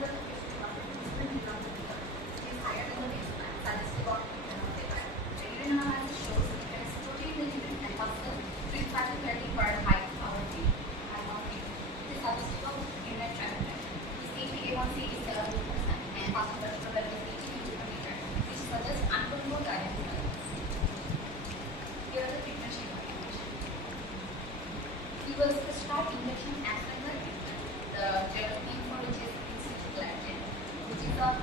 level of insulin is higher than the baseline, suggestive of renal failure. The urine analysis shows there is protein in the urine and muscle to intrathecal for high power T. This is suggestive of urinary tract infection. This HbA1c is 11% and fasting blood sugar level is 80 mg, which suggests uncontrolled diabetes levels. Here are the treatment schema. He was prescribed injection as well as treatment. The name for which is insulin, which is a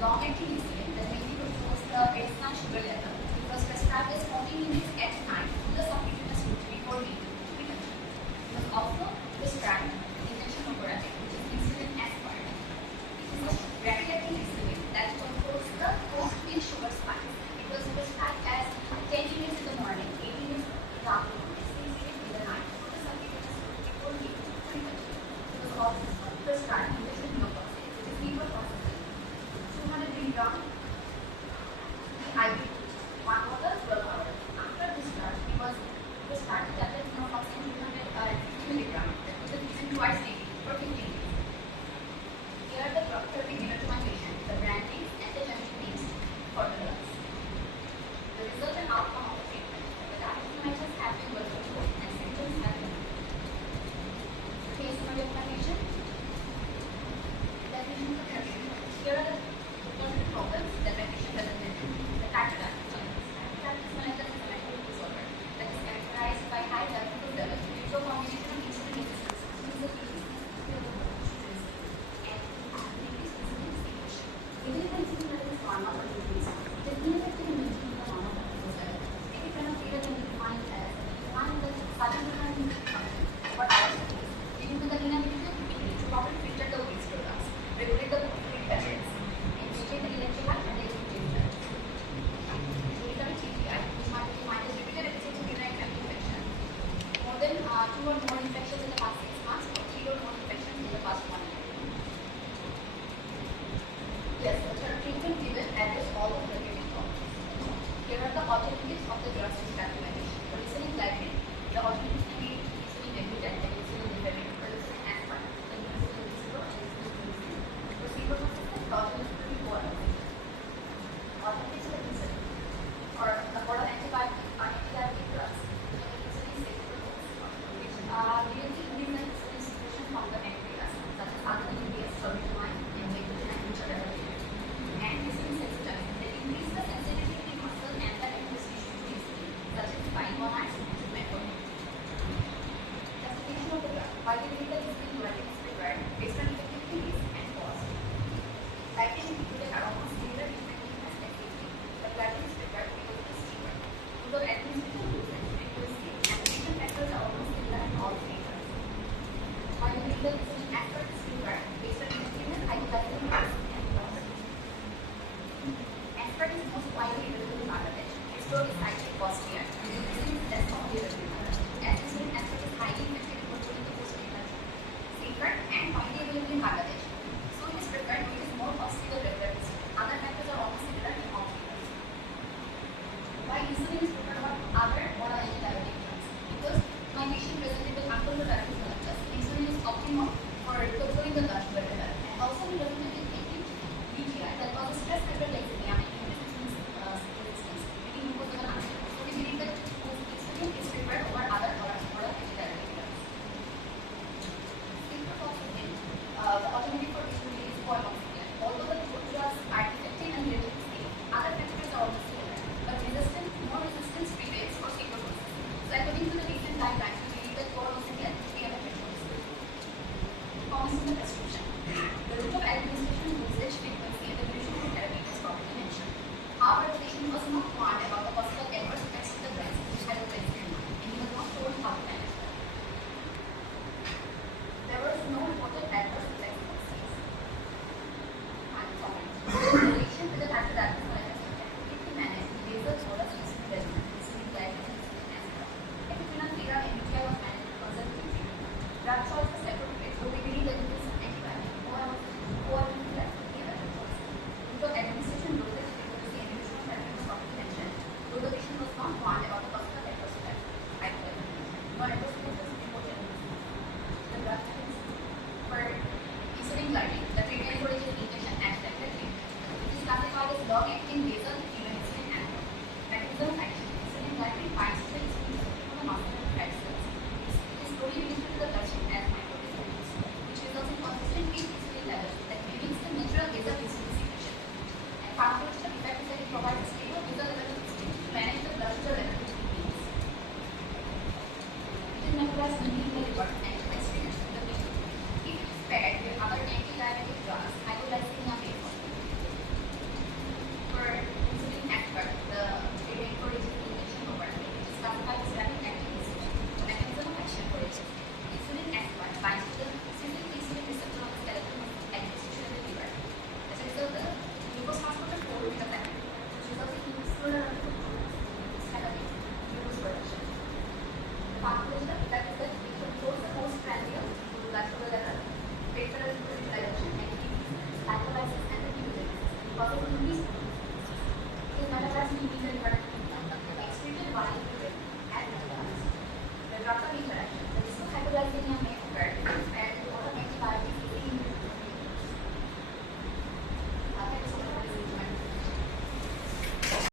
long-acting insulin that mainly controls the baseline sugar level. It was prescribed as 14 units at night to the subcutaneous route before being treated. It was also prescribed injection operatic, which is insulin aspart. It is a rapid-acting insulin that controls the post-meal sugar spike. It was prescribed as 10 units in the morning, 8 units in the afternoon, 6 units in the night to the subcutaneous route before being treated. It was also prescribed injection pneumotoxin, which is levothyroxine, 200 mg IV, 1 bottle, 12 hours. After discharge, he was prescribed tablet pneumotoxin 250 mg, which is given twice daily for 15 days. Here are the drug therapy given to my patient, the brand names and the generic names for the drugs. The result and outcome of the treatment. The diabetes have been well controlled and symptoms have been improved. The case study of my patient. Definition of therapy. Here are the problems that my patient presented. The type of diabetes. Mellitus is a metabolic disorder that is characterized by high blood glucose levels due to a combination of insulin resistance, and decreased insulin secretion. Even if the insulin level is normal or decreased, it is ineffective in maintaining the normal blood glucose level. If it cannot be defined as sudden decline in function over hours of days, leading to the inability to properly filter the waste products, regulate the food patterns, and maintain the electrolyte and the equilibrium. TBI, which might be defined as repeated episodes of urinary tract infection. More than 2 or more infections in the past 6 months, or 3 or more infections in the past 1 year. Yes, the treatment given address all of the given problems. Here are the alternatives of the drugs prescribed to my patient. For insulin glycine, the alternatives can be insulin degludec, the insulin degludec, or insulin aspart, the insulin zero, and insulin zero. For severe the alternative could be oral. Alternatives of insulin or the oral antibiotic or antidiabetic drugs, insulin which directly increase the insulin secretion from the pancreas, such as alkaline, sodium, and glycogen, which are regulated. And insulin sensitivity that increase the sensitivity in muscle and the administration to insulin, such as bioions and metformin. Classification of the drug. Why we believe that insulin glycine is prepared based on effectivity and cost. Glycine included aromas similar to effectiveness and safety, but glycine is prepared because it is cheaper. Although administration rules and frequency and treatment factors are almost similar in all three drugs. Why we believe that insulin aspart is prepared based on effectiveness, hypoglycemic risk, and toxicity. Aspart is most widely available in Bangladesh. Its drug is slightly costlier, and insulin is less commonly available. As insulin aspart is highly effective in controlling the post-renal safer and widely available in Bangladesh. So it is prepared when it is more costly than regular insulin. Other factors are almost similar in all three drugs. Why insulin is preferred over other oral antidiabetic drugs? Because my patient presented with uncontrolled diabetes mellitus, insulin is optimal for controlling the blood sugar level, and also he presented with acute UTI that causes stress hyperglycemia and increased insulin resistance, making glucose level unstable. So we believe that insulin is preferred over other oral antidiabetic drugs. The alternative for insulin is coimoxicillin. Although the both drugs are effective and relatively safe, other factors are also similar, but more resistance prevails for cycloproxis. So according to the recent guidelines, we believe that coimoxicillin should be effective for this. Promise in the prescription. The route of administration, dosage, frequency, and the duration of the therapy is properly mentioned. However, the patient was not warned about the possible adverse effects of the drugs, which had a placed in mind, and he was not told how to manage them. There was no reported adverse effects of disease. The patient with the type of diabetes mellitus can effectively manage the basal bolus insulin regimen, insulin glycine, and insulin aspart. If renal failure and UTI was managed with conservative treatment, drug choice was separate